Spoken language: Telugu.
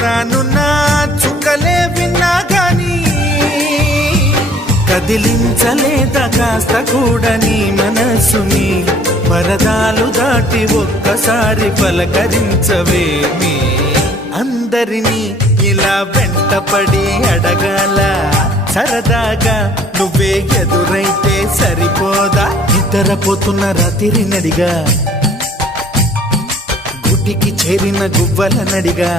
రానున్న చుక్కలే విన్నా గాని కదిలించలేదా కాస్త కూడా నీ మనసుని పరదాలు దాటి ఒక్కసారి పలకరించవేమి అందరినీ ఇలా వెంటపడి అడగాల సరదాగా నువ్వే ఎదురైతే సరిపోదా నిద్రపోతున్న రాత్రి నడిగా గుటికి చేరిన గువ్వల నడిగా